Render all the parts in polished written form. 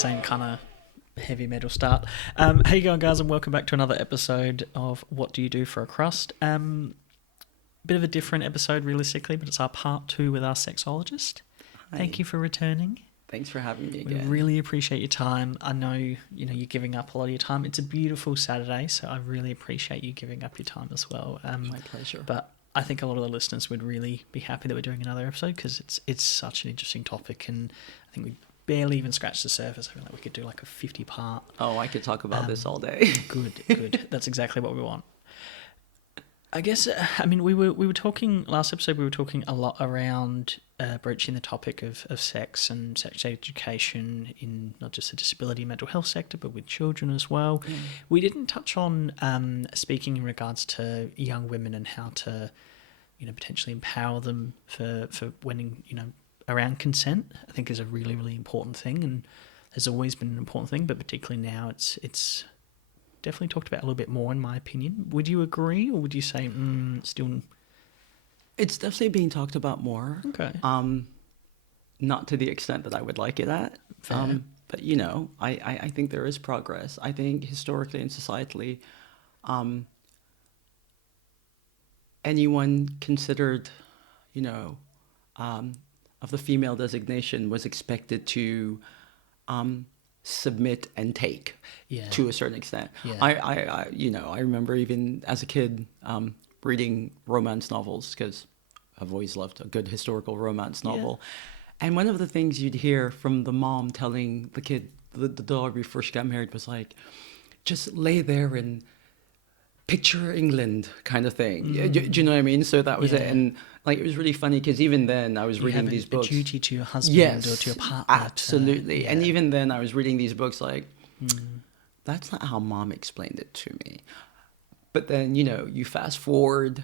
same kind of heavy metal start. How you going, guys, and welcome back to another episode of What Do You Do for a Crust? Bit of a different episode, realistically, but it's our part 2 with our sexologist. Hi. Thank you for returning. Thanks for having me We again. really appreciate your time. I know you're giving up a lot of your time. It's a beautiful Saturday, so I really appreciate you giving up your time as well. My pleasure. But I think a lot of the listeners would really be happy that we're doing another episode because it's such an interesting topic, and I think we barely even scratched the surface. I feel like we could do like a 50-part. Oh, I could talk about this all day. Good. That's exactly what we want. I guess, we were talking, last episode we were talking a lot around broaching the topic of sex and sex education in not just the disability and mental health sector, but with children as well. We didn't touch on speaking in regards to young women and how to, potentially empower them for when, around consent. I think is a really, really important thing, and has always been an important thing, but particularly now it's definitely talked about a little bit more, in my opinion. Would you agree, or would you say still? It's definitely being talked about more. Okay. Not to the extent that I would like it at. Fair. But I think there is progress. I think historically and societally, anyone considered, of the female designation was expected to submit and take to a certain extent. Yeah. I remember even as a kid reading romance novels because I've always loved a good historical romance novel. And one of the things you'd hear from the mom telling the kid, the daughter before she got married, was like, just lay there and picture England kind of thing. Do you know what I mean? So that was it. And like, it was really funny because even then I was reading these books. A duty to your husband or to your partner. Absolutely. And even then I was reading these books like, that's not how mom explained it to me. But then, you fast forward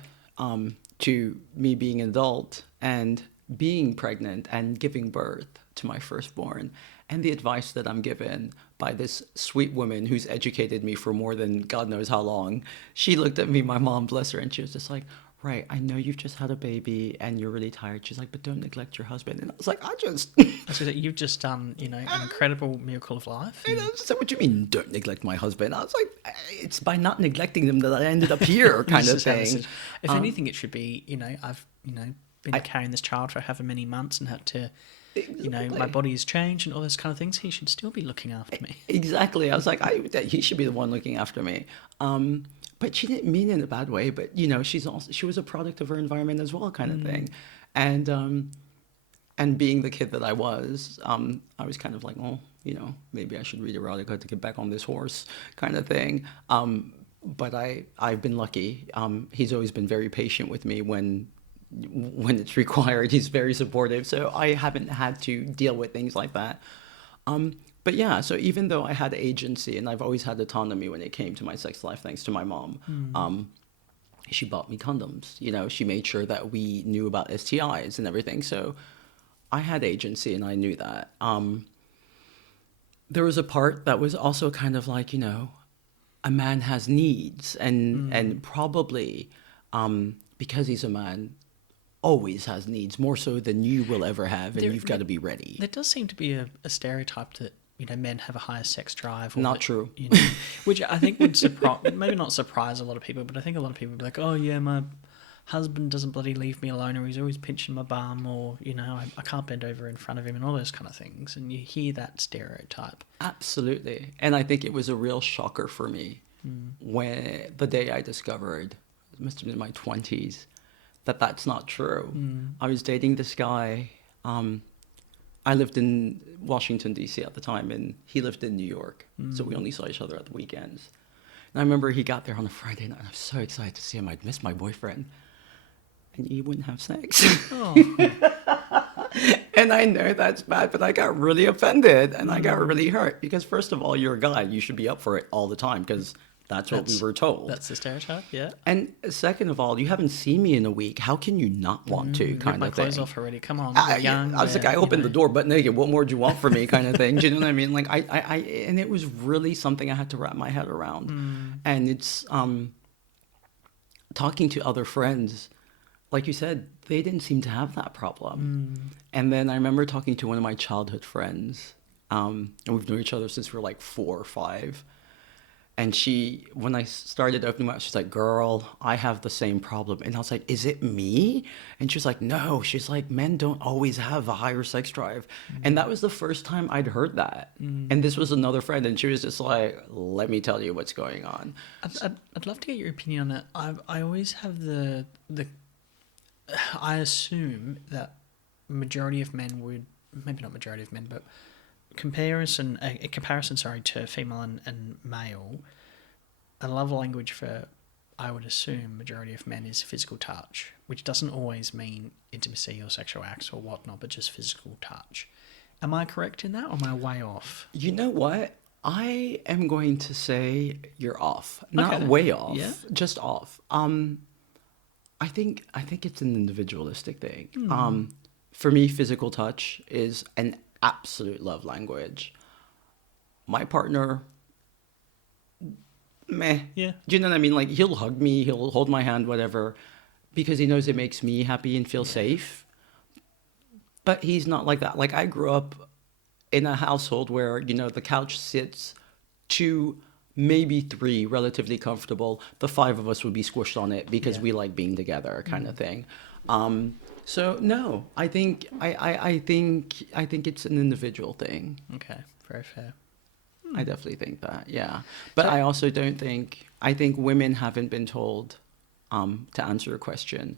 to me being an adult and being pregnant and giving birth to my firstborn, and the advice that I'm given by this sweet woman who's educated me for more than God knows how long. She looked at me, my mom, bless her, and she was just like, right, I know you've just had a baby and you're really tired. She's like, but don't neglect your husband. And I was like, You've just done, an incredible miracle of life. And I was just like, what do you mean, don't neglect my husband? I was like, it's by not neglecting them that I ended up here, kind of thing. If anything, it should be, I've, been carrying this child for however many months and had to, my body has changed and all those kind of things. He should still be looking after me. Exactly. I was like, he should be the one looking after me. But she didn't mean it in a bad way. But she was a product of her environment as well, kind of thing. And being the kid that I was kind of like, maybe I should read erotica to get back on this horse, kind of thing. But I've been lucky. He's always been very patient with me when it's required. He's very supportive, so I haven't had to deal with things like that. But yeah, so even though I had agency and I've always had autonomy when it came to my sex life, thanks to my mom, she bought me condoms. She made sure that we knew about STIs and everything. So I had agency and I knew that. There was a part that was also kind of like, a man has needs and probably because he's a man, always has needs, more so than you will ever have, and you've got to be ready. There does seem to be a stereotype that men have a higher sex drive. Or not that, true. Which I think would surprise, maybe not surprise a lot of people, but I think a lot of people would be like, oh yeah, my husband doesn't bloody leave me alone, or he's always pinching my bum, or I can't bend over in front of him, and all those kind of things. And you hear that stereotype. Absolutely. And I think it was a real shocker for me when the day I discovered, it must have been in my 20s, that's not true. I was dating this guy. I lived in Washington, D.C. at the time, and he lived in New York. So we only saw each other at the weekends. And I remember he got there on a Friday night. I was so excited to see him. I'd missed my boyfriend. And he wouldn't have sex. Oh. And I know that's bad, but I got really offended and I got really hurt. Because first of all, you're a guy. You should be up for it all the time because that's what we were told. That's the stereotype, yeah. And second of all, you haven't seen me in a week. How can you not want to, kind my of thing? clothes off already. Come on, young. I was like, I opened the door butt naked. What more do you want from me, kind of thing? Do you know what I mean? Like, and it was really something I had to wrap my head around. And it's talking to other friends. Like you said, they didn't seem to have that problem. And then I remember talking to one of my childhood friends And we've known each other since we were like 4 or 5. And she, when I started opening up, she's like, girl, I have the same problem. And I was like, is it me? And she was like, no. She's like, men don't always have a higher sex drive. And that was the first time I'd heard that. And this was another friend. And she was just like, let me tell you what's going on. I'd love to get your opinion on it. I always have the I assume that majority of men would, maybe not majority of men, but a comparison, sorry, to female and male, a love language for, I would assume, majority of men is physical touch, which doesn't always mean intimacy or sexual acts or whatnot, but just physical touch. Am I correct in that, or am I way off? You know what? I am going to say you're off. Not Okay. way off. Yeah? Just off. I think it's an individualistic thing. For me, physical touch is an absolute love language. My partner, meh. Yeah. Do you know what I mean? Like, he'll hug me, he'll hold my hand, whatever, because he knows it makes me happy and feel safe. But he's not like that. Like, I grew up in a household where, the couch sits 2, maybe 3, relatively comfortable. The 5 of us would be squished on it because we like being together, kind of thing. So no, I think it's an individual thing. Okay, very fair. I definitely think that, yeah. But I also don't think, I think women haven't been told, to answer your question,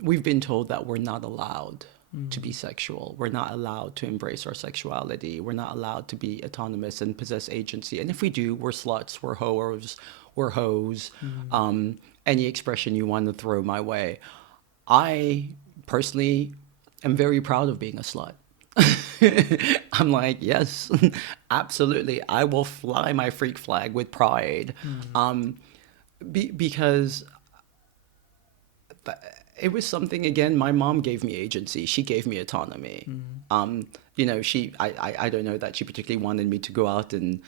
we've been told that we're not allowed to be sexual. We're not allowed to embrace our sexuality. We're not allowed to be autonomous and possess agency. And if we do, we're sluts, we're whores, we're hoes, any expression you want to throw my way. I personally am very proud of being a slut. I'm like, yes, absolutely. I will fly my freak flag with pride. Because it was something, again, my mom gave me agency. She gave me autonomy. I don't know that she particularly wanted me to go out and,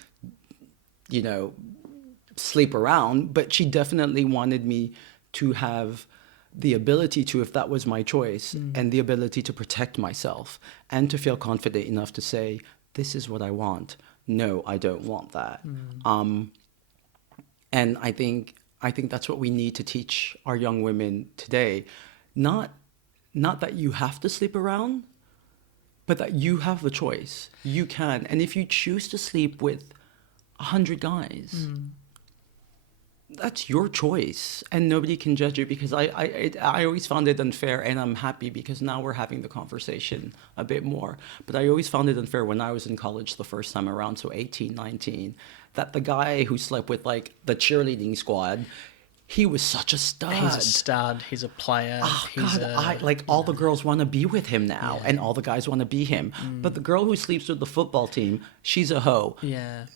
sleep around, but she definitely wanted me to have the ability to, if that was my choice, and the ability to protect myself and to feel confident enough to say, this is what I want. No, I don't want that. And I think that's what we need to teach our young women today. Not that you have to sleep around, but that you have the choice. You can. And if you choose to sleep with 100 guys, that's your choice, and nobody can judge you, because I always found it unfair, and I'm happy because now we're having the conversation a bit more. But I always found it unfair when I was in college the first time around, so 18, 19, that the guy who slept with like the cheerleading squad, he was such a stud. He's a stud. He's a player. Oh God! All the girls want to be with him now, and all the guys want to be him. But the girl who sleeps with the football team, she's a hoe. Yeah.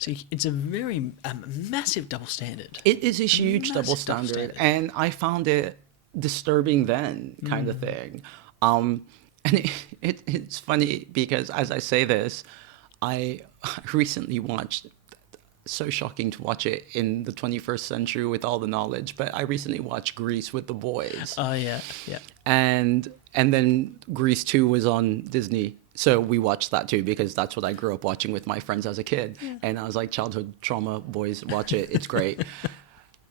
So it's a very massive double standard. It is a huge double standard, and I found it disturbing then, kind of thing. And it's funny because as I say this, I recently watched, so shocking to watch it in the 21st century with all the knowledge, but I recently watched Grease with the boys. Oh, yeah, yeah. And then Grease 2 was on Disney. So we watched that too, because that's what I grew up watching with my friends as a kid. Yeah. And I was like, childhood trauma, boys, watch it. It's great.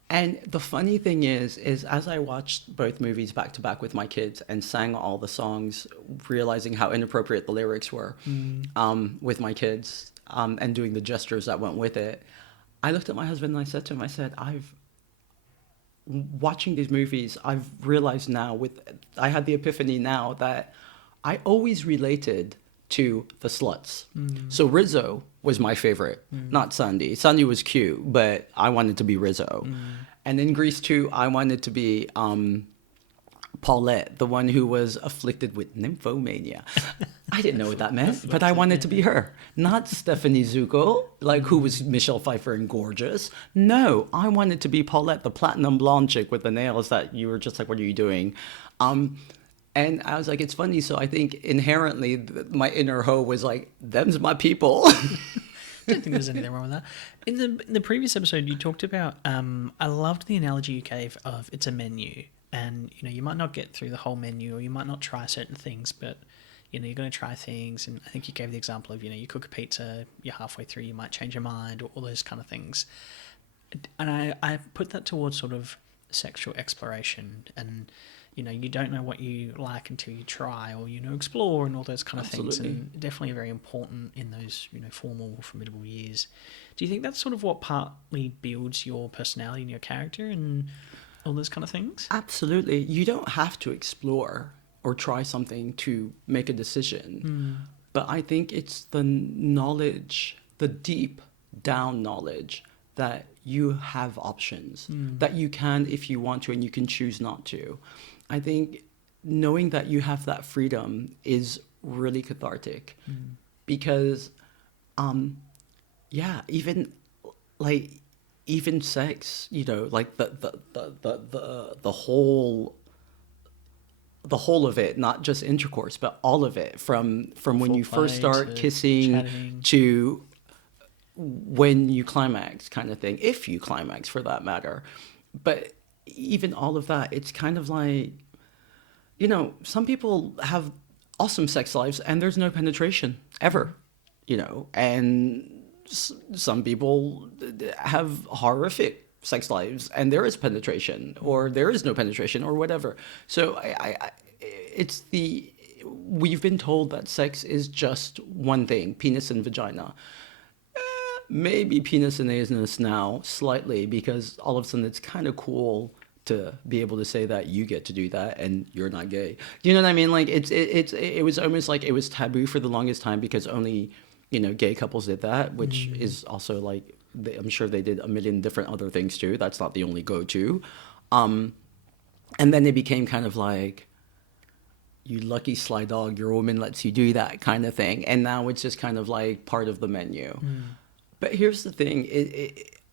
And the funny thing is as I watched both movies back to back with my kids and sang all the songs, realizing how inappropriate the lyrics were with my kids and doing the gestures that went with it, I looked at my husband and I said to him, watching these movies, I've realized now, I had the epiphany now that I always related to the sluts. So Rizzo was my favorite, not Sandy. Sandy was cute, but I wanted to be Rizzo. And in Grease 2, I wanted to be Paulette, the one who was afflicted with nymphomania. I didn't know what that meant, but I wanted to be her. Not Stephanie Zuko, who was Michelle Pfeiffer and gorgeous. No, I wanted to be Paulette, the platinum blonde chick with the nails that you were just like, what are you doing? And I was like, it's funny. So I think inherently my inner hoe was like, them's my people. I don't think there's anything wrong with that. In the previous episode, you talked about, I loved the analogy you gave of it's a menu. And, you might not get through the whole menu, or you might not try certain things, but you're going to try things. And I think you gave the example of, you cook a pizza, you're halfway through, you might change your mind, or all those kind of things. And I put that towards sort of sexual exploration, and you don't know what you like until you try, or explore, and all those kind of things. And definitely very important in those formal, formidable years. Do you think that's sort of what partly builds your personality and your character and all those kind of things? Absolutely. You don't have to explore or try something to make a decision. But I think it's the knowledge, the deep down knowledge that you have options, that you can if you want to, and you can choose not to. I think knowing that you have that freedom is really cathartic, because, even like even sex, like the whole of it, not just intercourse, but all of it, from when you first start kissing chatting, to when you climax, kind of thing, if you climax for that matter. But even all of that, it's kind of like, some people have awesome sex lives and there's no penetration ever, and some people have horrific sex lives and there is penetration, or there is no penetration, or whatever. So we've been told that sex is just one thing, penis and vagina. Maybe penis and anus now, slightly, because all of a sudden it's kind of cool to be able to say that you get to do that and you're not gay. You know what I mean? Like it was almost like it was taboo for the longest time, because only gay couples did that, which is also like, I'm sure they did a million different other things too. That's not the only go-to. And then it became kind of like, you lucky sly dog, your woman lets you do that kind of thing. And now it's just kind of like part of the menu. But here's the thing,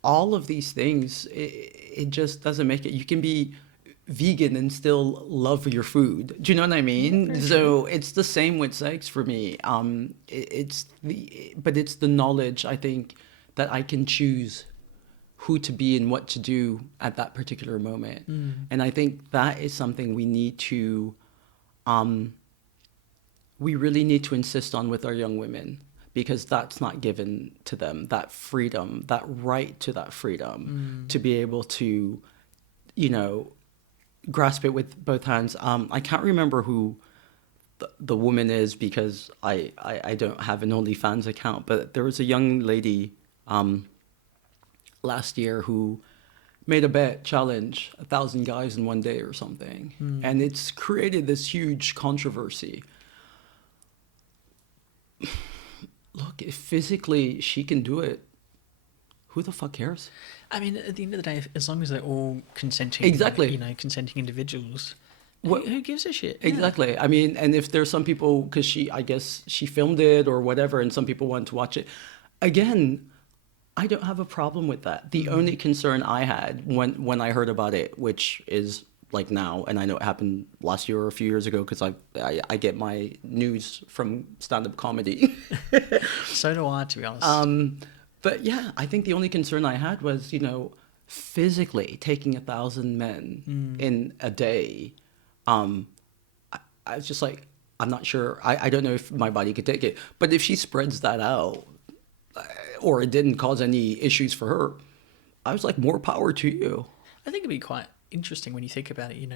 all of these things, it just doesn't make it. You can be vegan and still love your food. Do you know what I mean? So it's the same with sex for me. It's the knowledge, I think, that I can choose who to be and what to do at that particular moment. And I think that is something we need to, we really need to insist on with our young women, because that's not given to them, that freedom, that right to that freedom, to be able to, grasp it with both hands. I can't remember who the woman is, because I don't have an OnlyFans account, but there was a young lady last year who made a bet challenge 1,000 guys in one day or something. And it's created this huge controversy. Look, if physically she can do it, who the fuck cares? I mean, at the end of the day, as long as they're all consenting, Exactly, consenting individuals, What, who gives a shit? exactly. Yeah. I mean, and if there's some people, because I guess she filmed it or whatever, and some people want to watch it. Again, I don't have a problem with that. The only concern I had when I heard about it, which is like now, and I know it happened last year or a few years ago, because I get my news from stand-up comedy. So do I, to be honest. But yeah, I think the only concern I had was, physically taking 1,000 men in a day. I was just like, I'm not sure. I don't know if my body could take it. But if she spreads that out, or it didn't cause any issues for her, I was like, more power to you. I think it'd be quite interesting when you think about it.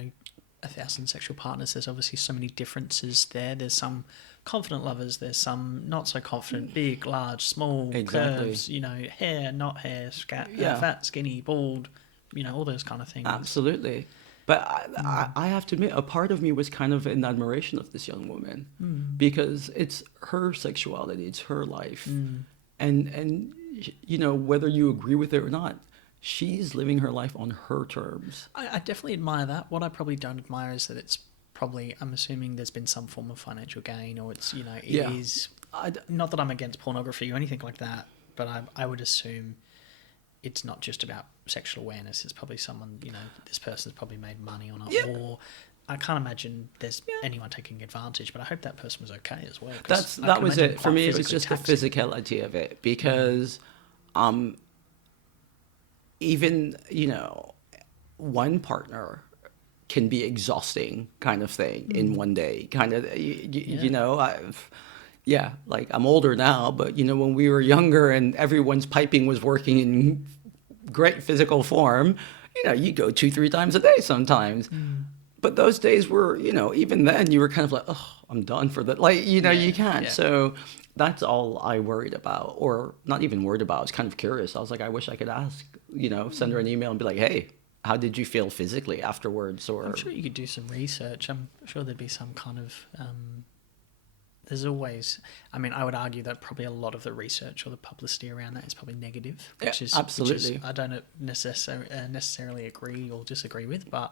1,000 sexual partners, there's obviously so many differences there. There's some confident lovers, there's some not so confident, big, large, small, curves, hair, not hair, fat, skinny, bald, all those kind of things. Absolutely. But I have to admit, a part of me was kind of in admiration of this young woman, because it's her sexuality, it's her life. And whether you agree with it or not, she's living her life on her terms. I definitely admire that. What I probably don't admire is that it's probably, I'm assuming there's been some form of financial gain, or it's, is, not that I'm against pornography or anything like that, but I would assume it's not just about sexual awareness. It's probably someone, this person's probably made money on it, or I can't imagine there's anyone taking advantage, but I hope that person was okay as well. That was it. For me, it was just the physicality of it, because even, one partner can be exhausting kind of thing in one day. Kind of, you know, yeah, like I'm older now, but you know, when we were younger and everyone's piping was working in great physical form, you know, you go 2, 3 times a day sometimes. But those days were, you know, even then you were kind of like, oh, I'm done for that. Like, you know, you can't. yeah. So that's all I worried about, or not even worried about. I was kind of curious. I was like, I wish I could ask, you know, send her an email and be like, hey, how did you feel physically afterwards? Or I'm sure you could do some research. I'm sure there'd be some kind of. There's always. I mean, I would argue that probably a lot of the research or the publicity around that is probably negative, which Yeah, is absolutely. Which is, I don't necessarily agree or disagree with. But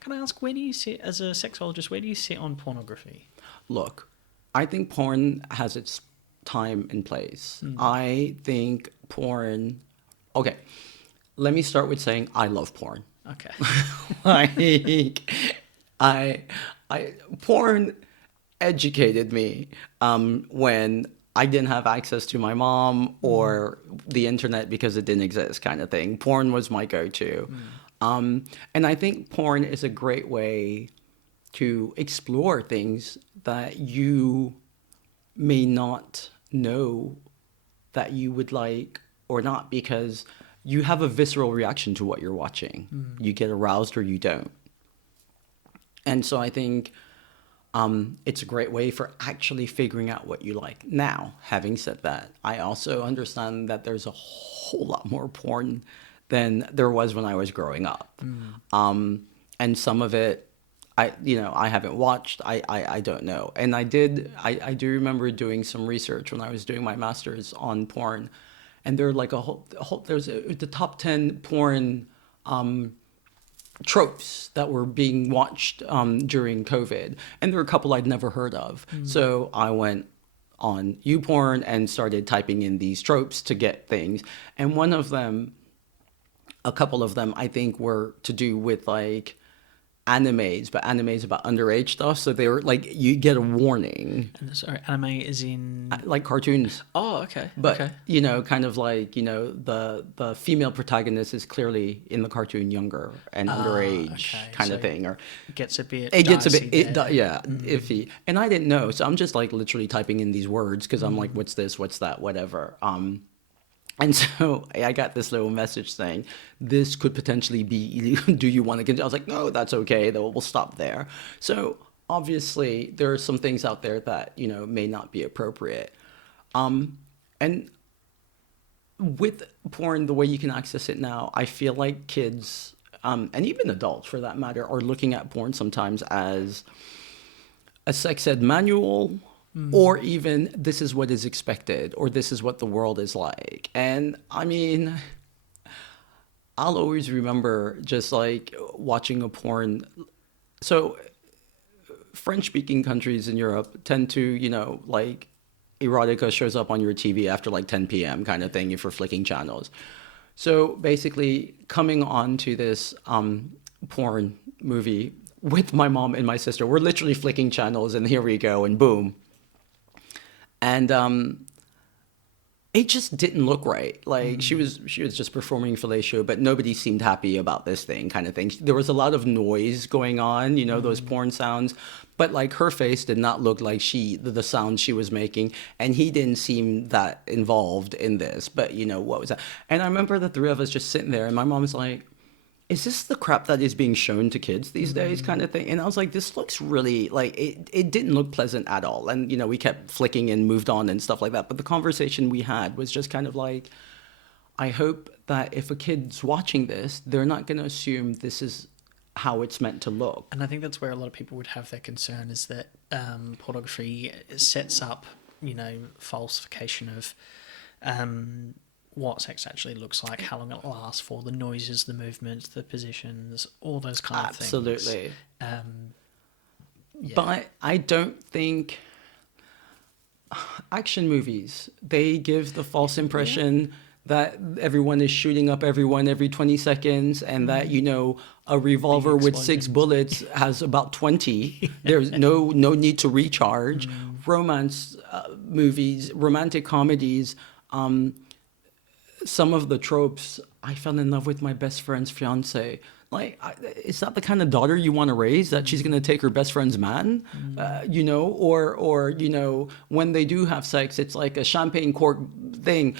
can I ask, where do you sit as a sexologist? Where do you sit on pornography? Look, I think porn has its time and place. I think porn. Okay, let me start with saying I love porn. Okay. Like, porn educated me when I didn't have access to my mom or the internet because it didn't exist, kind of thing. Porn was my go-to. And I think porn is a great way to explore things that you may not know that you would like or not, because you have a visceral reaction to what you're watching. You get aroused or you don't. And so I think it's a great way for actually figuring out what you like. Now, having said that, I also understand that there's a whole lot more porn than there was when I was growing up. And some of it, I haven't watched. I don't know. And I do remember doing some research when I was doing my master's on porn, and there are like the top 10 porn tropes that were being watched during COVID, and there were a couple I'd never heard of. So I went on YouPorn and started typing in these tropes to get things, and a couple of them, I think, were to do with like animes, but animes about underage stuff. So they were like, you get a warning, And sorry, anime is in. like cartoons. Oh, okay. But okay. you know, kind of like, you know, the female protagonist is clearly in the cartoon younger and underage, okay. kind So of thing, or It gets a bit. it gets a dicey bit there. iffy. And I didn't know, so I'm just like literally typing in these words because I'm like, what's this, what's that, whatever. And so I got this little message saying, this could potentially be, do you want to continue? I was like, no, that's okay, though, we'll stop there. So obviously there are some things out there that, you know, may not be appropriate. And with porn, the way you can access it now, I feel like kids, and even adults for that matter, are looking at porn sometimes as a sex ed manual, or even this is what is expected, or this is what the world is like. And I mean, I'll always remember just like watching a porn. So French-speaking countries in Europe tend to, you know, like erotica shows up on your TV after like 10 p.m. kind of thing if you're flicking channels. So basically coming on to this porn movie with my mom and my sister, we're literally flicking channels and here we go and boom. And it just didn't look right. Like she was just performing fellatio, but nobody seemed happy about this thing, kind of thing. There was a lot of noise going on, you know, those porn sounds, but like her face did not look like the sound she was making, and he didn't seem that involved in this. But you know, what was that? And I remember the three of us just sitting there, and my mom was like, is this the crap that is being shown to kids these days, kind of thing? And I was like, this looks really, like, it didn't look pleasant at all. And, you know, we kept flicking and moved on and stuff like that. But the conversation we had was just kind of like, I hope that if a kid's watching this, they're not going to assume this is how it's meant to look. And I think that's where a lot of people would have their concern, is that pornography sets up, you know, falsification of what sex actually looks like, how long it lasts for, the noises, the movements, the positions, all those kind of things. Absolutely. Yeah. But I don't think action movies, they give the false impression that everyone is shooting up everyone every 20 seconds and that, you know, a revolver with 6 bullets has about 20. There's no need to recharge. Romance movies, romantic comedies, some of the tropes, I fell in love with my best friend's fiance. Like, is that the kind of daughter you want to raise? That she's going to take her best friend's man, or when they do have sex, it's like a champagne cork thing.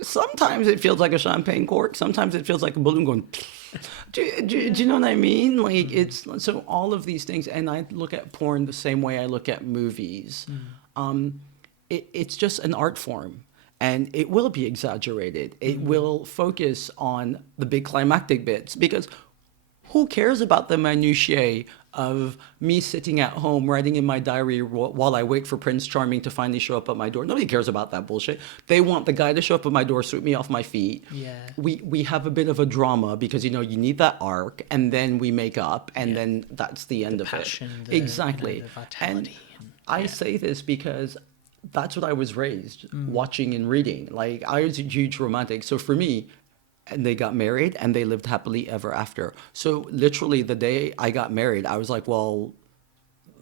Sometimes it feels like a champagne cork. Sometimes it feels like a balloon going. Do you know what I mean? Like, it's so all of these things, and I look at porn the same way I look at movies. It's just an art form, and it will be exaggerated. It will focus on the big climactic bits, because who cares about the minutiae of me sitting at home writing in my diary while I wait for Prince Charming to finally show up at my door? Nobody cares about that bullshit. They want the guy to show up at my door, sweep me off my feet. Yeah. We have a bit of a drama, because you need that arc, and then we make up, and then that's the end of passion, it. Exactly. the vitality. I say this because that's what I was raised watching and reading. Like, I was a huge romantic. So for me, and they got married and they lived happily ever after. So literally the day I got married, I was like, well,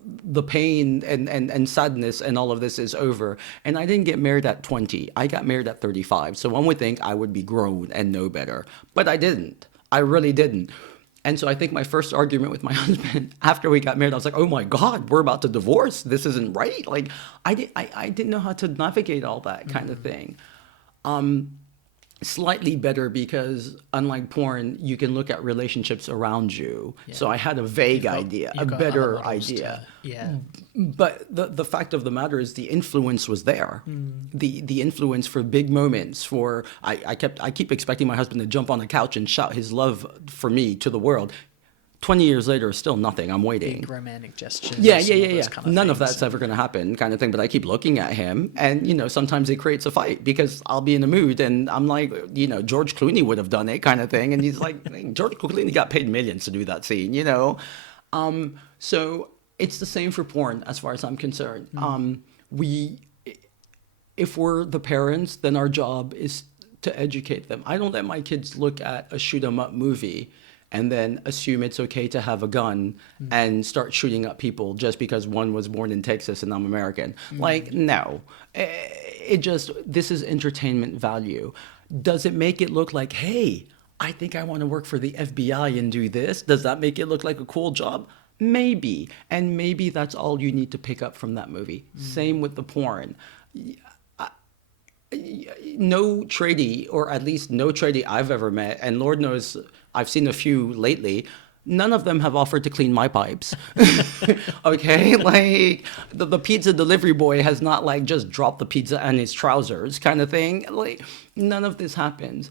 the pain and sadness and all of this is over. And I didn't get married at 20. I got married at 35. So one would think I would be grown and know better. But I didn't. I really didn't. And so I think my first argument with my husband after we got married, I was like, oh my God, we're about to divorce. This isn't right. Like, I didn't know how to navigate all that kind of thing. Slightly better, because unlike porn, you can look at relationships around you. Yeah. So I had a vague idea, a better idea. But the fact of the matter is, the influence was there. The influence for big moments. For I keep expecting my husband to jump on the couch and shout his love for me to the world. 20 years later, still nothing. I'm waiting. Big romantic gestures. Yeah. Kind of None of that's ever going to happen, kind of thing. But I keep looking at him, and sometimes it creates a fight, because I'll be in a mood, and I'm like, George Clooney would have done it, kind of thing. And he's like, George Clooney got paid millions to do that scene, So it's the same for porn, as far as I'm concerned. If we're the parents, then our job is to educate them. I don't let my kids look at a shoot 'em up movie and then assume it's okay to have a gun and start shooting up people just because one was born in Texas and I'm American. Like, no. This is entertainment value. Does it make it look like, hey, I think I want to work for the FBI and do this? Does that make it look like a cool job? Maybe. And maybe that's all you need to pick up from that movie. Same with the porn. No tradie, or at least no tradie I've ever met, and Lord knows I've seen a few lately, none of them have offered to clean my pipes. Okay? Like, the pizza delivery boy has not, like, just dropped the pizza on his trousers, kind of thing. Like, none of this happens.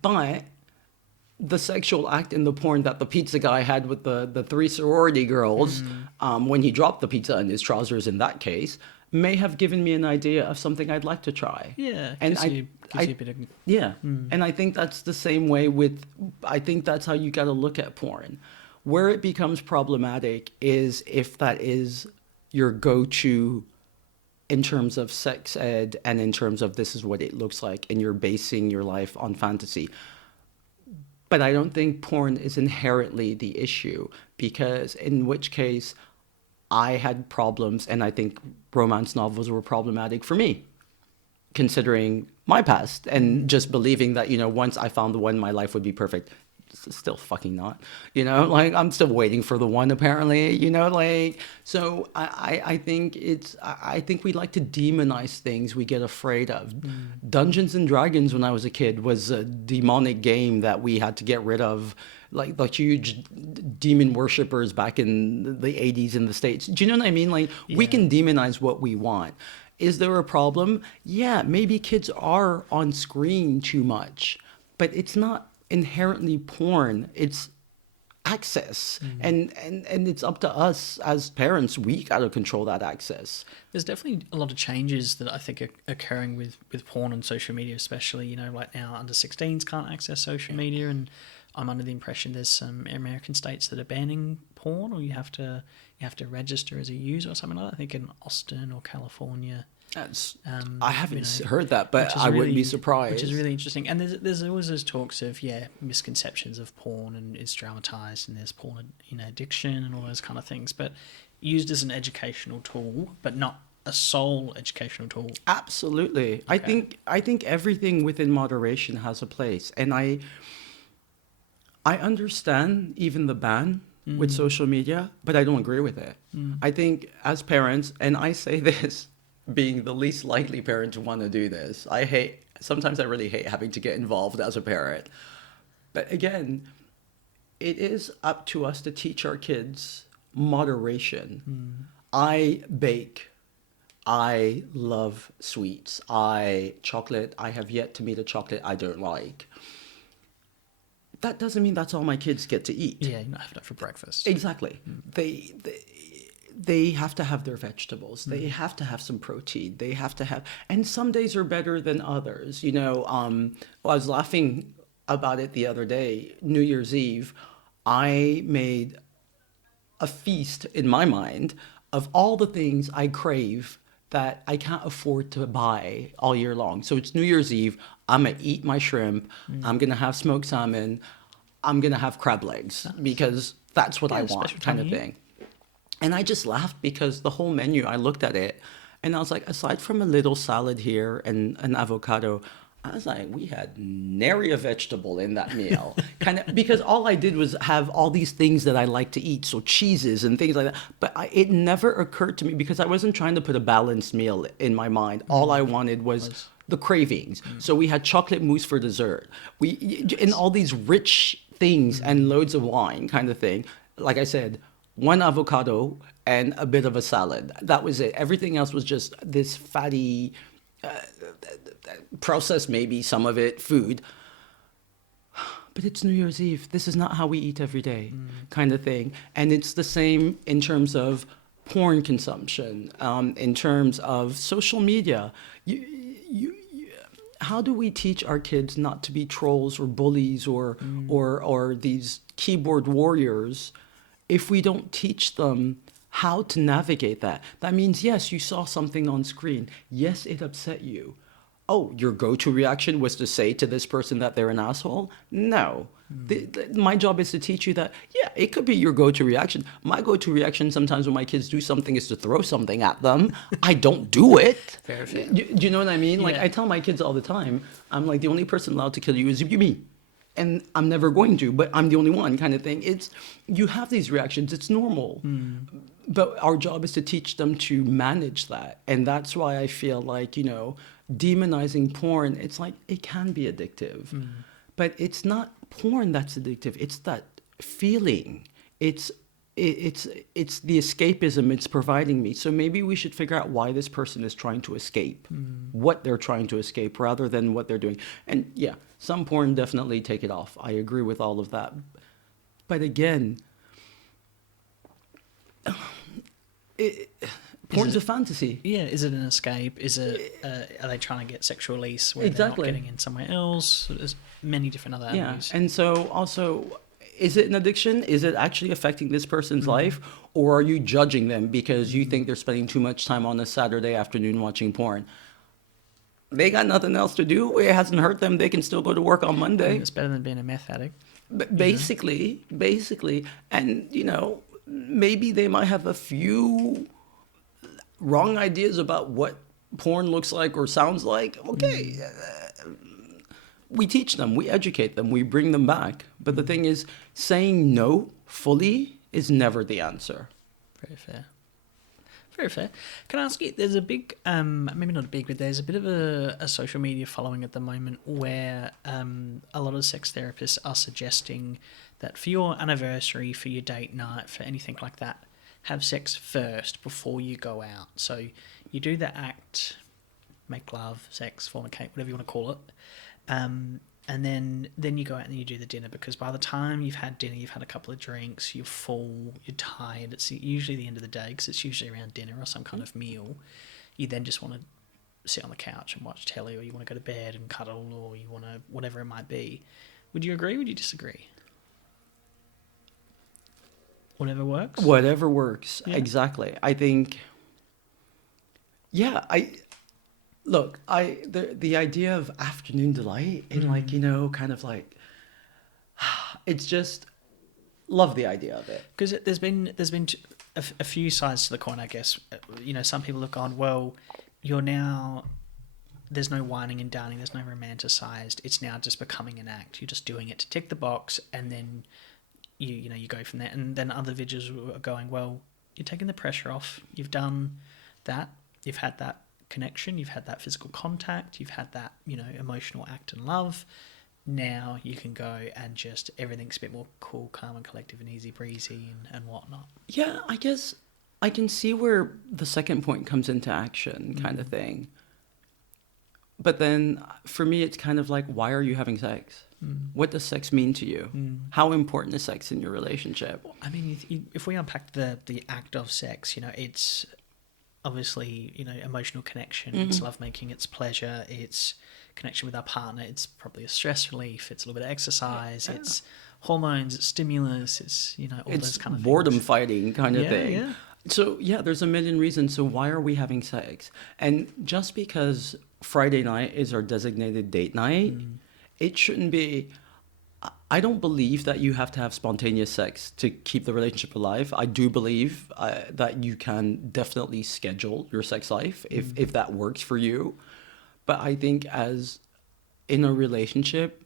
But the sexual act in the porn that the pizza guy had with the three sorority girls, when he dropped the pizza in his trousers in that case, may have given me an idea of something I'd like to try. Yeah, and gives you a bit of... Yeah, and I think that's the same way I think that's how you got to look at porn. Where it becomes problematic is if that is your go-to in terms of sex ed, and in terms of this is what it looks like, and you're basing your life on fantasy. But I don't think porn is inherently the issue, because in which case I had problems, and I think romance novels were problematic for me, considering my past, and just believing that, once I found the one, my life would be perfect. Still fucking not, like, I'm still waiting for the one, apparently, like, so I think I think we like to demonize things we get afraid of. Dungeons and Dragons, when I was a kid, was a demonic game that we had to get rid of, like the huge demon worshippers back in the 80s in the States. Do you know what I mean? Like, we can demonize what we want. Is there a problem? Yeah, maybe kids are on screen too much, but it's not inherently porn. It's access, and it's up to us as parents. We got to control that access. There's definitely a lot of changes that I think are occurring with porn and social media, especially, right now under 16s can't access social media, and I'm under the impression there's some American states that are banning porn, or you have to register as a user or something like that. I think in Austin or California. I haven't heard that, but I wouldn't be surprised. Which is really interesting. And there's always those talks of misconceptions of porn, and it's dramatized, and there's porn addiction and all those kind of things, but used as an educational tool, but not a sole educational tool. Absolutely. Okay. I think everything within moderation has a place, and I understand even the ban with social media, but I don't agree with it. I think as parents, and I say this being the least likely parent to want to do this, sometimes I really hate having to get involved as a parent. But again, it is up to us to teach our kids moderation. I bake. I love sweets. Chocolate. I have yet to meet a chocolate I don't like. That doesn't mean that's all my kids get to eat. Yeah, you're not having it for breakfast. Exactly. They have to have their vegetables. They have to have some protein. They have to have, and some days are better than others. I was laughing about it the other day, New Year's Eve. I made a feast in my mind of all the things I crave that I can't afford to buy all year long. So it's New Year's Eve. I'm going to eat my shrimp. I'm going to have smoked salmon. I'm going to have crab legs because that's what I want, kind of thing. And I just laughed because the whole menu, I looked at it and I was like, aside from a little salad here and an avocado, I was like, we had nary a vegetable in that meal. Kind of because all I did was have all these things that I like to eat, so cheeses and things like that. But it never occurred to me because I wasn't trying to put a balanced meal in my mind. All I wanted was the cravings. So we had chocolate mousse for dessert. And all these rich things and loads of wine, kind of thing. Like I said, one avocado and a bit of a salad. That was it. Everything else was just this fatty, processed, maybe some of it, food. But it's New Year's Eve. This is not how we eat every day, kind of thing. And it's the same in terms of porn consumption, in terms of social media. How do we teach our kids not to be trolls or bullies or these keyboard warriors if we don't teach them how to navigate that? That means, yes, you saw something on screen. Yes, it upset you. Oh, your go-to reaction was to say to this person that they're an asshole? No. My job is to teach you that, yeah, it could be your go-to reaction. My go-to reaction sometimes when my kids do something is to throw something at them. I don't do it. Fair, fair. Do you know what I mean? Like, Yeah. I tell my kids all the time, I'm like, the only person allowed to kill you is me. And I'm never going to, but I'm the only one, kind of thing. You have these reactions. It's normal. But our job is to teach them to manage that. And that's why I feel like, demonizing porn, it's like, it can be addictive. But it's not porn that's addictive. It's that feeling. It's the escapism it's providing me. So maybe we should figure out why this person is trying to escape, what they're trying to escape, rather than what they're doing. And yeah, some porn, definitely take it off. I agree with all of that. But again, porn's a fantasy. Yeah, is it an escape? Is it? Are they trying to get sexual release where Exactly. they're not getting in somewhere else? There's many different other avenues. And so also, is it an addiction? Is it actually affecting this person's life? Or are you judging them because you think they're spending too much time on a Saturday afternoon watching porn? They got nothing else to do. It hasn't hurt them. They can still go to work on I Monday. think it's better than being a meth addict. But basically, and maybe they might have a few wrong ideas about what porn looks like or sounds like. Okay, we teach them, we educate them, we bring them back. But the thing is, saying no fully is never the answer. Very fair. Very fair. Can I ask you, there's a big, maybe not big, but there's a bit of a social media following at the moment where a lot of sex therapists are suggesting that for your anniversary, for your date night, for anything like that, have sex first before you go out. So you do the act, make love, sex, fornicate, whatever you want to call it, and then you go out and you do the dinner, because by the time you've had dinner, you've had a couple of drinks, you're full, you're tired. It's usually the end of the day because it's usually around dinner or some kind of meal. You then just want to sit on the couch and watch telly, or you want to go to bed and cuddle, or you want to, whatever it might be. Would you agree? Would you disagree? Whatever works? Whatever works. Yeah. Exactly. I think, the idea of afternoon delight and kind of like, it's just, love the idea of it. Because there's been a few sides to the coin, I guess. Some people have gone, well, you're now there's no whining and dining, there's no romanticized. It's now just becoming an act. You're just doing it to tick the box, and then you go from there. And then other videos are going, well, you're taking the pressure off. You've done that. You've had that connection. You've had that physical contact. You've had that, emotional act and love. Now you can go and just everything's a bit more cool, calm, and collective, and easy breezy and whatnot. Yeah, I guess I can see where the second point comes into action, kind of thing. But then for me, it's kind of like, why are you having sex? What does sex mean to you? How important is sex in your relationship? I mean, if we unpack the act of sex, it's obviously, emotional connection, it's lovemaking, it's pleasure, it's connection with our partner, it's probably a stress relief, it's a little bit of exercise, it's hormones, it's stimulus, it's, all It's those kind of boredom things. fighting kind of thing. Yeah. So, yeah, there's a million reasons. So why are we having sex? And just because Friday night is our designated date night, it shouldn't be. I don't believe that you have to have spontaneous sex to keep the relationship alive. I do believe that you can definitely schedule your sex life if that works for you. But I think as in a relationship,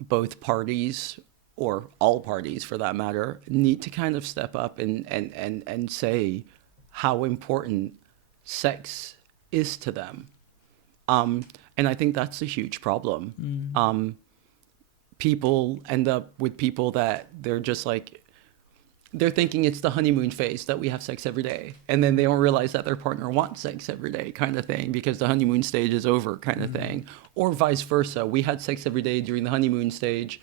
both parties, or all parties for that matter, need to kind of step up and say how important sex is to them. And I think that's a huge problem. People end up with people that they're just like, they're thinking it's the honeymoon phase that we have sex every day. And then they don't realize that their partner wants sex every day kind of thing because the honeymoon stage is over kind of thing. Or vice versa. We had sex every day during the honeymoon stage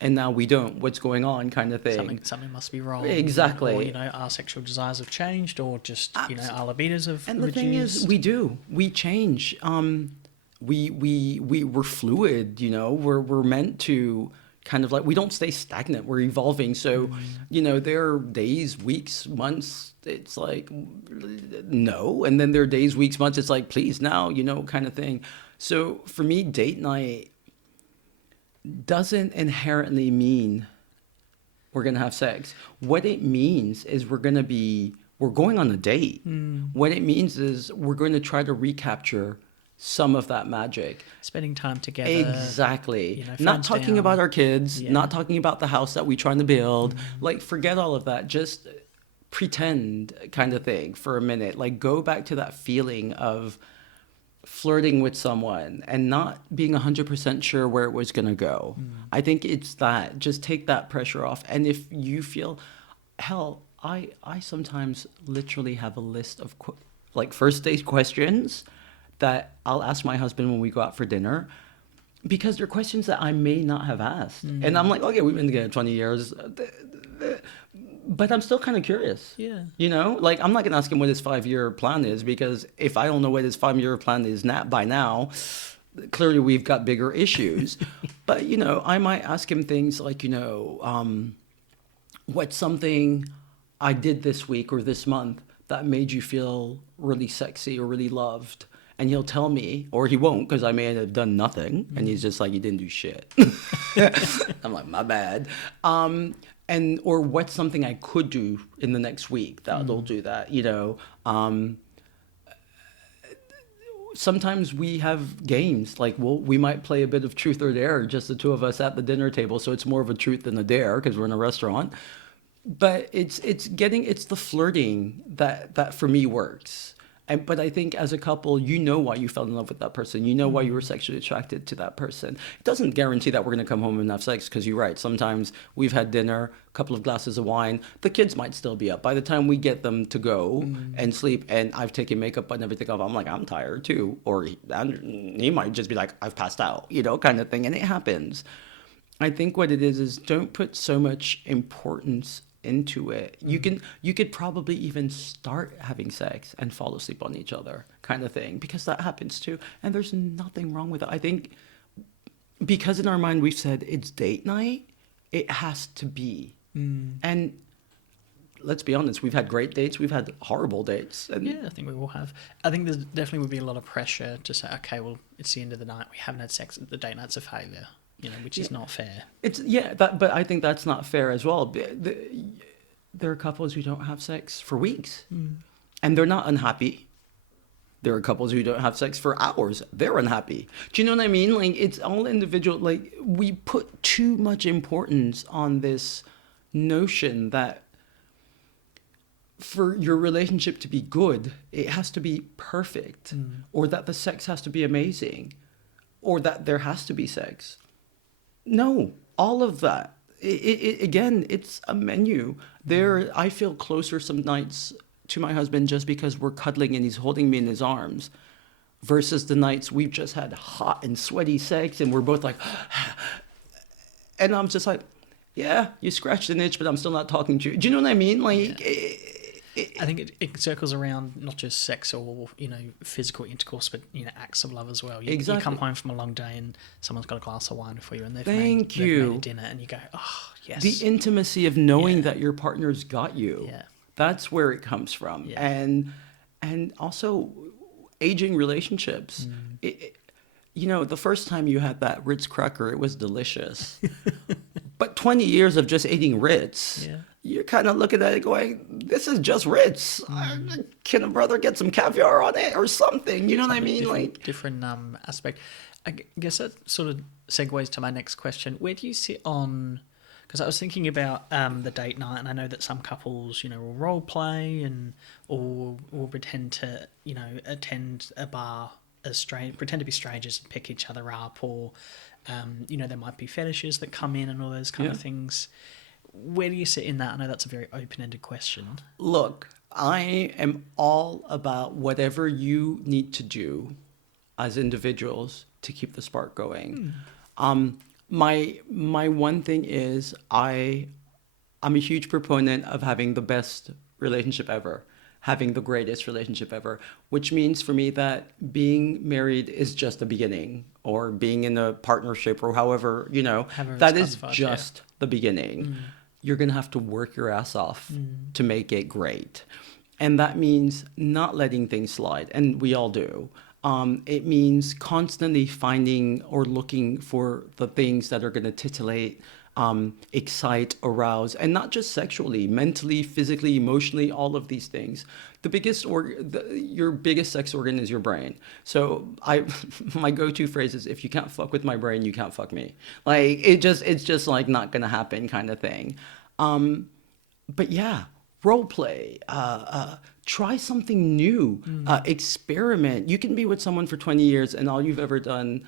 and now we don't. What's going on kind of thing. Something must be wrong. Exactly. Or, our sexual desires have changed or just, our libidos have And the reduced. thing is, we change. We're fluid, we're meant to kind of like, we don't stay stagnant, we're evolving. So, there are days, weeks, months, it's like, no. And then there are days, weeks, months, it's like, please now, kind of thing. So for me, date night doesn't inherently mean we're going to have sex. What it means is we're going on a date. What it means is we're going to try to recapture some of that magic. Spending time together. Exactly. Not phones talking down. about our kids, not talking about the house that we're trying to build. Like, forget all of that. Just pretend kind of thing for a minute. Like, go back to that feeling of flirting with someone and not being 100% sure where it was going to go. I think it's that. Just take that pressure off. And if you feel, hell, I sometimes literally have a list of first date questions that I'll ask my husband when we go out for dinner because they're questions that I may not have asked. And I'm like, okay, we've been together 20 years, but I'm still kind of curious. Yeah. Like, I'm not going to ask him what his 5-year plan is because if I don't know what his 5-year plan is by now, clearly we've got bigger issues. But, I might ask him things like, what's something I did this week or this month that made you feel really sexy or really loved? And he'll tell me, or he won't, because I may have done nothing. And he's just like, you didn't do shit. I'm like, my bad. Or what's something I could do in the next week that'll do that, Sometimes we have games, like we might play a bit of truth or dare, just the two of us at the dinner table. So it's more of a truth than a dare because we're in a restaurant. But it's the flirting that for me works. But I think as a couple, why you fell in love with that person. Why you were sexually attracted to that person. It doesn't guarantee that we're going to come home and have sex because you're right. Sometimes we've had dinner, a couple of glasses of wine. The kids might still be up. By the time we get them to go and sleep and I've taken makeup and everything off, I'm like, I'm tired too. Or he might just be like, I've passed out, kind of thing. And it happens. I think what it is don't put so much importance into it. You could probably even start having sex and fall asleep on each other kind of thing because that happens too, and there's nothing wrong with it. I think because in our mind we've said it's date night, it has to be. And let's be honest, we've had great dates, we've had horrible dates, and I think we will have. I think there definitely would be a lot of pressure to say, okay, well, it's the end of the night, we haven't had sex, the date night's a failure. Which is not fair. But I think that's not fair as well. There are couples who don't have sex for weeks, and they're not unhappy. There are couples who don't have sex for hours. They're unhappy. Do you know what I mean? Like, it's all individual. Like, we put too much importance on this notion that for your relationship to be good, it has to be perfect, or that the sex has to be amazing, or that there has to be sex. No, all of that. Again, it's a menu. I feel closer some nights to my husband just because we're cuddling and he's holding me in his arms, versus the nights we've just had hot and sweaty sex and we're both like, and I'm just like, yeah, you scratched an itch, but I'm still not talking to you. Do you know what I mean? Like, I think it circles around not just sex or, physical intercourse, but, acts of love as well. You come home from a long day and someone's got a glass of wine for you and they've made a dinner and you go, oh, yes. The intimacy of knowing that your partner's got you. Yeah. That's where it comes from. Yeah. And also aging relationships. The first time you had that Ritz cracker, it was delicious. But 20 years of just eating Ritz, you're kind of looking at it going, this is just Ritz. Can a brother get some caviar on it or something? You know what I mean? Different aspect. I guess that sort of segues to my next question. Where do you sit on... Because I was thinking about the date night, and I know that some couples, will role play or pretend to, attend a bar pretend to be strangers and pick each other up, or there might be fetishes that come in and all those kind of things. Where do you sit in that? I know that's a very open-ended question. Look, I am all about whatever you need to do as individuals to keep the spark going. My one thing is I'm a huge proponent of having the best relationship ever, having the greatest relationship ever, which means for me that being married is just the beginning, or being in a partnership or however, that is just the beginning. You're going to have to work your ass off to make it great. And that means not letting things slide. And we all do. It means constantly finding or looking for the things that are going to titillate, excite, arouse, and not just sexually, mentally, physically, emotionally, all of these things. Your biggest sex organ is your brain. So my go-to phrase is, if you can't fuck with my brain, you can't fuck me. Like, it's just like not going to happen kind of thing. But yeah, role play, try something new, experiment. You can be with someone for 20 years and all you've ever done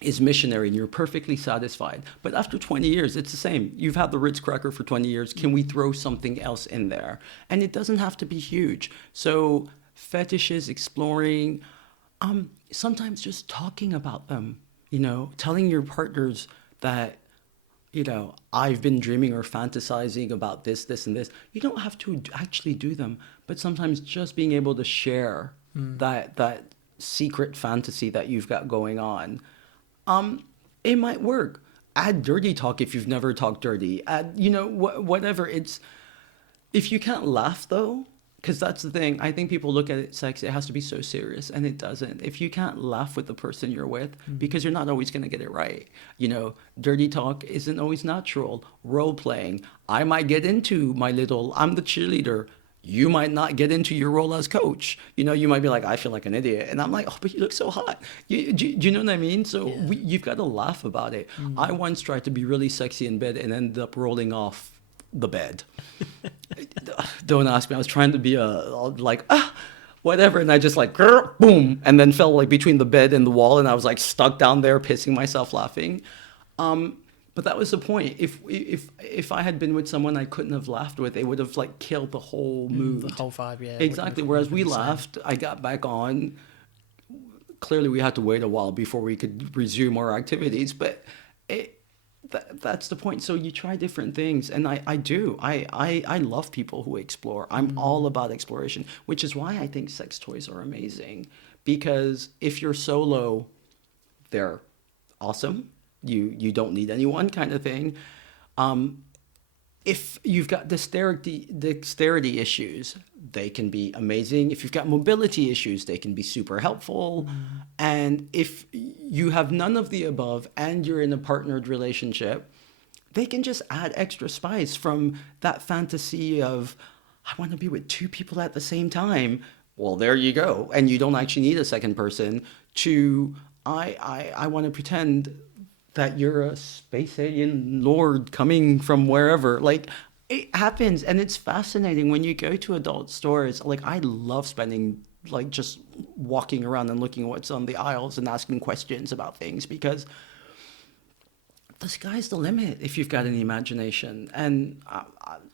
is missionary and you're perfectly satisfied. But after 20 years, it's the same. You've had the Ritz cracker for 20 years. Can we throw something else in there? And it doesn't have to be huge. So fetishes, exploring, sometimes just talking about them, telling your partners that, I've been dreaming or fantasizing about this, and this. You don't have to actually do them, but sometimes just being able to share that secret fantasy that you've got going on, it might work. Add dirty talk if you've never talked dirty. Add, whatever. If you can't laugh though, because that's the thing. I think people look at it, sex, it has to be so serious, and it doesn't. If you can't laugh with the person you're with, because you're not always going to get it right. Dirty talk isn't always natural. Role playing. I might get into I'm the cheerleader. You might not get into your role as coach. You might be like, I feel like an idiot. And I'm like, oh, but you look so hot. Do you know what I mean? So you've got to laugh about it. I once tried to be really sexy in bed and ended up rolling off the bed. Don't ask me. I was trying to be whatever. And I just boom, and then fell between the bed and the wall. And I was stuck down there, pissing myself laughing. But that was the point. If I had been with someone I couldn't have laughed with, it would have killed the whole mood. The whole vibe, yeah. Exactly. Whereas we laughed, I got back on. Clearly we had to wait a while before we could resume our activities, but that's the point. So you try different things, and I do. I love people who explore. I'm all about exploration, which is why I think sex toys are amazing. Because if you're solo, they're awesome. You don't need anyone, kind of thing. If you've got dexterity issues, they can be amazing. If you've got mobility issues, they can be super helpful. And if you have none of the above and you're in a partnered relationship, they can just add extra spice from that fantasy of, I want to be with two people at the same time. well, there you go. And you don't actually need a second person to, I want to pretend that you're a space alien lord coming from wherever. Like, it happens. And it's fascinating when you go to adult stores. Like, I love spending, like, just walking around and looking at what's on the aisles and asking questions about things, because the sky's the limit if you've got any imagination. And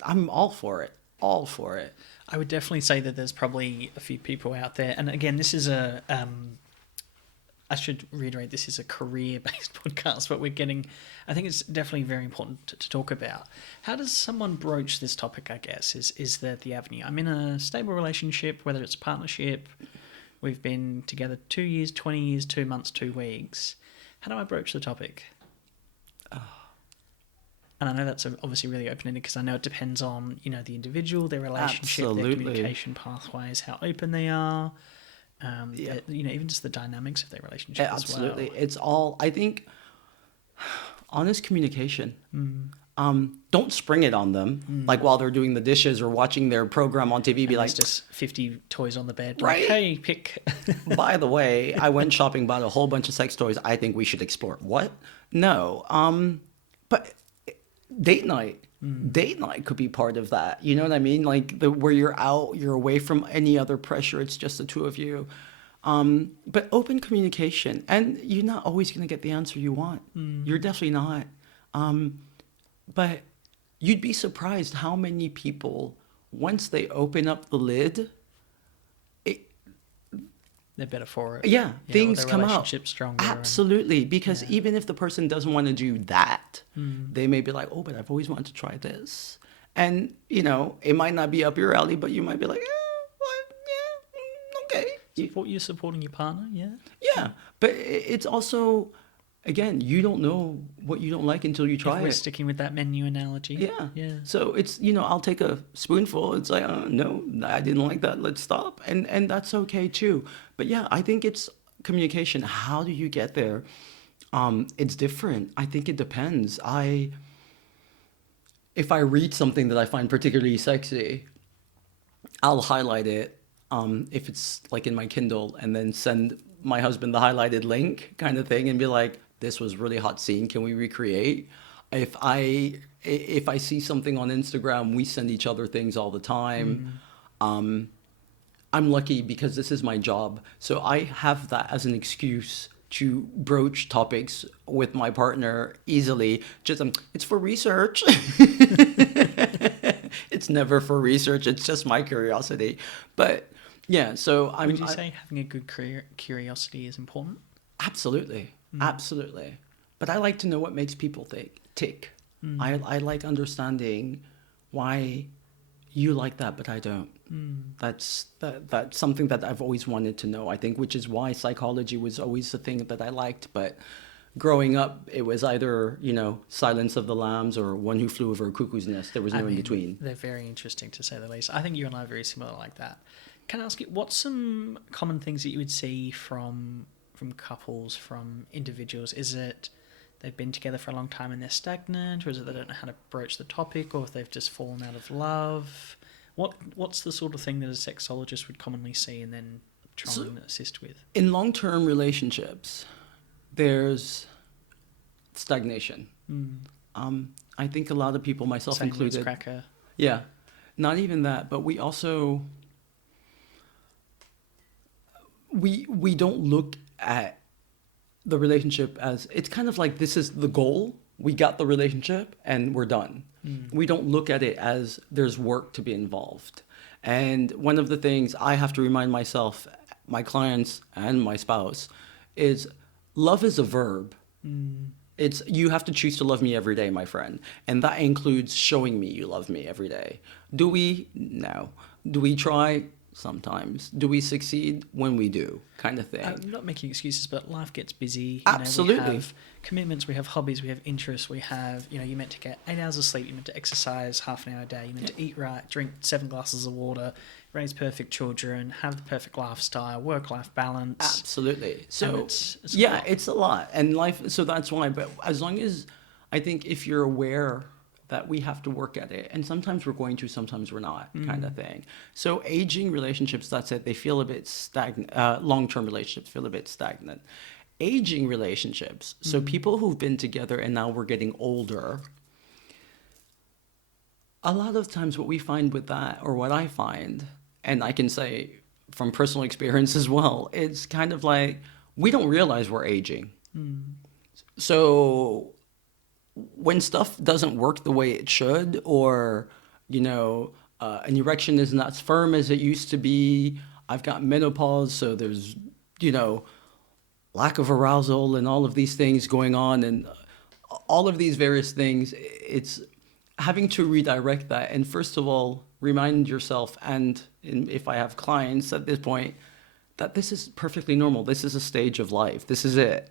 I'm all for it. All for it. I would definitely say that there's probably a few people out there, and again, this is a I should reiterate, this is a career-based podcast, but I think it's definitely very important to talk about. How does someone broach this topic, I guess, is the avenue? I'm in a stable relationship, whether it's a partnership, we've been together 2 years, 20 years, 2 months, 2 weeks. How do I broach the topic? And I know that's obviously really open-ended, because I know it depends on, the individual, their relationship, Absolutely. their communication pathways, how open they are, even just the dynamics of their relationship as well. Absolutely. It's all, I think, honest communication. Don't spring it on them, like while they're doing the dishes or watching their program on TV. Be like, just 50 toys on the bed. Right? Like, hey, pick. By the way, I went shopping, bought a whole bunch of sex toys. I think we should explore. What? No. But date night. Date night could be part of that. You know what I mean? Like where you're out, you're away from any other pressure. It's just the two of you. But open communication, and you're not always going to get the answer you want. You're definitely not. But you'd be surprised how many people, once they open up the lid, they're better for it. Yeah, things their come out. Relationship's stronger. Absolutely, because even if the person doesn't want to do that, they may be like, oh, but I've always wanted to try this. And, it might not be up your alley, but you might be like, okay. You're supporting your partner, yeah? Yeah, but it's also, again, you don't know what you don't like until you try We're it. sticking with that menu analogy. Yeah. So it's, I'll take a spoonful. It's like, no, I didn't like that. Let's stop. And that's okay too. But yeah, I think it's communication. How do you get there? It's different. I think it depends. If I read something that I find particularly sexy, I'll highlight it. If it's like in my Kindle, and then send my husband the highlighted link kind of thing, and be like, this was really hot scene. Can we recreate? If I see something on Instagram, we send each other things all the time. I'm lucky because this is my job. So I have that as an excuse to broach topics with my partner easily. Just, it's for research. It's never for research. It's just my curiosity. But yeah, so Would you say having a good curiosity is important? Absolutely. Absolutely. But I like to know what makes people tick. I like understanding why you like that, but I don't. That's something that I've always wanted to know, I think, which is why psychology was always the thing that I liked. But growing up, it was either, Silence of the Lambs or One Who Flew Over a Cuckoo's Nest. There was no in between. They're very interesting, to say the least. I think you and I are very similar like that. Can I ask you, what's some common things that you would see from couples, from individuals? Is it they've been together for a long time and they're stagnant, or is it they don't know how to broach the topic, or if they've just fallen out of love? What's the sort of thing that a sexologist would commonly see and then try and assist with? In long-term relationships, there's stagnation. I think a lot of people, myself included, cracker. Yeah, not even that, but we also we don't look at the relationship as, it's kind of like, this is the goal. We got the relationship and we're done. We don't look at it as there's work to be involved. And one of the things I have to remind myself, my clients and my spouse, is love is a verb. It's, you have to choose to love me every day, my friend. And that includes showing me you love me every day. Do we? No. Do we try? Sometimes. Do we succeed? When we do, kind of thing. I'm not making excuses, but life gets busy. Absolutely. We have commitments, we have hobbies, we have interests, we have, you're meant to get 8 hours of sleep, you're meant to exercise half an hour a day, you're meant to eat right, drink 7 glasses of water, raise perfect children, have the perfect lifestyle, work-life balance. Absolutely. So, it's it's a lot. And life, so that's why, but as long as, I think if you're aware that we have to work at it. And sometimes we're going to, sometimes we're not, kind of thing. So aging relationships, that's it. They feel a bit stagnant. Long-term relationships feel a bit stagnant. Aging relationships, so people who've been together and now we're getting older, a lot of times what we find with that, or what I find, and I can say from personal experience as well, it's kind of like we don't realize we're aging. So when stuff doesn't work the way it should, or, an erection isn't as firm as it used to be, I've got menopause, so there's, lack of arousal and all of these things going on, and all of these various things, it's having to redirect that. And first of all, remind yourself, and if I have clients at this point, that this is perfectly normal. This is a stage of life. This is it.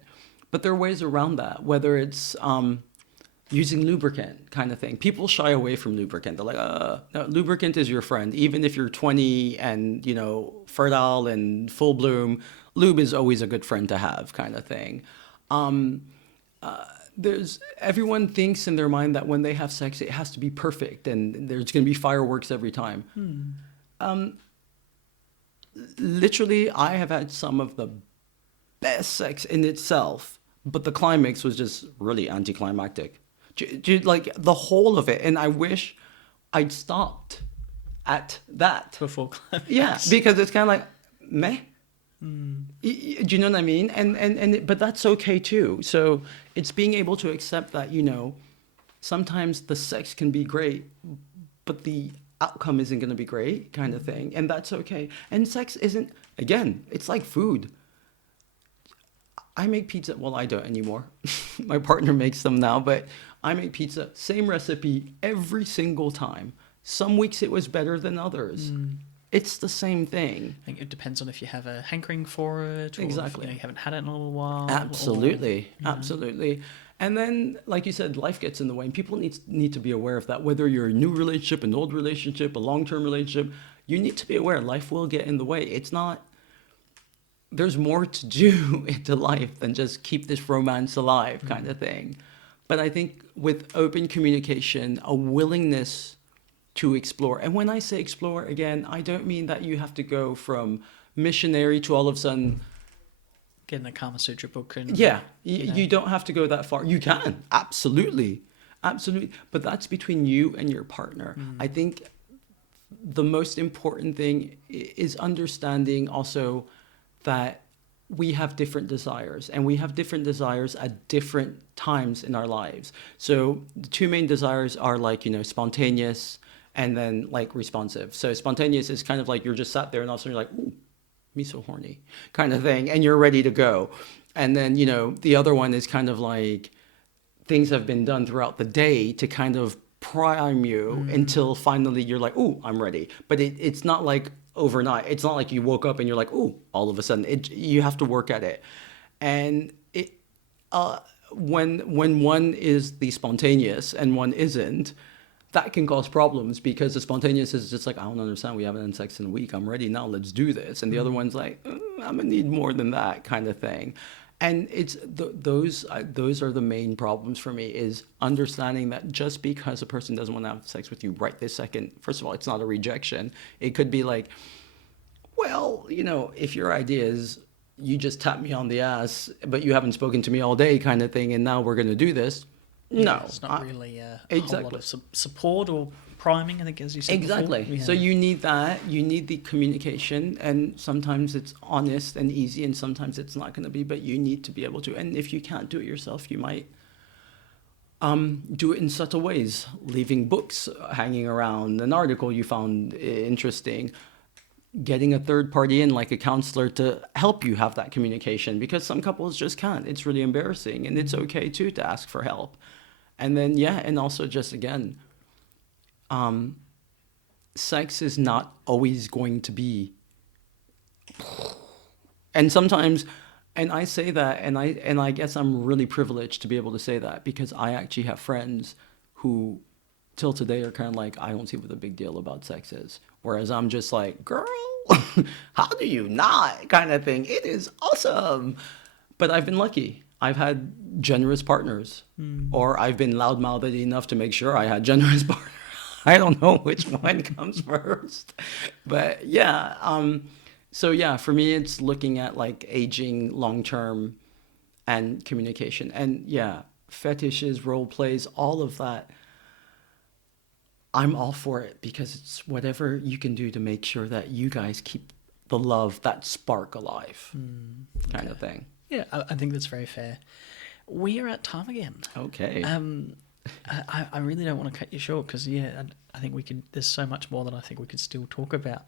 But there are ways around that, whether it's using lubricant kind of thing. People shy away from lubricant. They're like, no, lubricant is your friend. Even if you're 20 and, fertile and full bloom, lube is always a good friend to have, kind of thing. Everyone thinks in their mind that when they have sex, it has to be perfect and there's going to be fireworks every time. Literally, I have had some of the best sex in itself, but the climax was just really anticlimactic. Like the whole of it. And I wish I'd stopped at that. Before climax. Yeah, because it's kind of like, meh. Do you know what I mean? But that's okay too. So it's being able to accept that, sometimes the sex can be great, but the outcome isn't going to be great, kind of thing. And that's okay. And sex isn't, again, it's like food. I make pizza. Well, I don't anymore. My partner makes them now, but I make pizza. Same recipe every single time. Some weeks it was better than others. It's the same thing. I think it depends on if you have a hankering for it, or Exactly. if, you haven't had it in a little while. Absolutely. Absolutely. And then, like you said, life gets in the way, and people need to be aware of that. Whether you're a new relationship, an old relationship, a long-term relationship, you need to be aware life will get in the way. It's not, there's more to do into life than just keep this romance alive, kind of thing. But I think with open communication, a willingness to explore. And when I say explore, again, I don't mean that you have to go from missionary to all of a sudden Getting a Kama Sutra book. And, yeah, you don't have to go that far. You can, absolutely. But that's between you and your partner. I think the most important thing is understanding also that we have different desires, and we have different desires at different times in our lives. So the two main desires are like, spontaneous and then like responsive. So spontaneous is kind of like you're just sat there and all of a sudden you're like, ooh, me so horny, kind of thing, and you're ready to go. And then, the other one is kind of like things have been done throughout the day to kind of prime you until finally you're like, ooh, I'm ready. But it's not like overnight. It's not like you woke up and you're like, ooh, all of a sudden. You have to work at it. And when one is the spontaneous and one isn't, that can cause problems, because the spontaneous is just like, I don't understand. We haven't had sex in a week. I'm ready now. Let's do this. And the other one's like, I'm gonna need more than that, kind of thing. And it's those are the main problems for me, is understanding that just because a person doesn't want to have sex with you right this second, first of all, it's not a rejection. It could be like, well, if your idea is you just tap me on the ass, but you haven't spoken to me all day, kind of thing, and now we're going to do this. No, it's not really a exactly. whole lot of support or priming, I think, as you said Exactly. before. Yeah. So you need that. You need the communication, and sometimes it's honest and easy, and sometimes it's not going to be. But you need to be able to. And if you can't do it yourself, you might do it in subtle ways, leaving books hanging around, an article you found interesting, getting a third party in, like a counselor, to help you have that communication, because some couples just can't. It's really embarrassing, and it's okay too to ask for help. And then, and also just again, sex is not always going to be, and sometimes, and I say that, and I guess I'm really privileged to be able to say that, because I actually have friends who till today are kind of like, I don't see what the big deal about sex is. Whereas I'm just like, girl, how do you not, kind of thing. It is awesome. But I've been lucky. I've had generous partners, or I've been loudmouthed enough to make sure I had generous partners. I don't know which one comes first, but yeah. So yeah, for me, it's looking at like aging long term and communication, and yeah, fetishes, role plays, all of that. I'm all for it because it's whatever you can do to make sure that you guys keep the love, that spark alive, kind of thing. Yeah, I think that's very fair. We are at time again. Okay. I really don't want to cut you short because, yeah, I think we could. There's so much more that I think we could still talk about.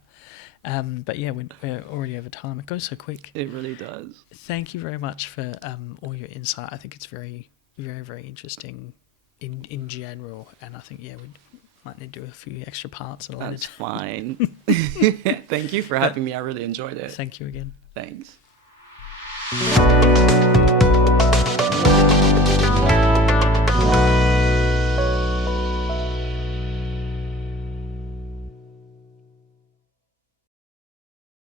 But yeah, we're already over time. It goes so quick. It really does. Thank you very much for all your insight. I think it's very, very, very interesting in general. And I think, yeah, we might need to do a few extra parts at a later That's time. fine. Thank you for having me. I really enjoyed it. Thank you again. Thanks.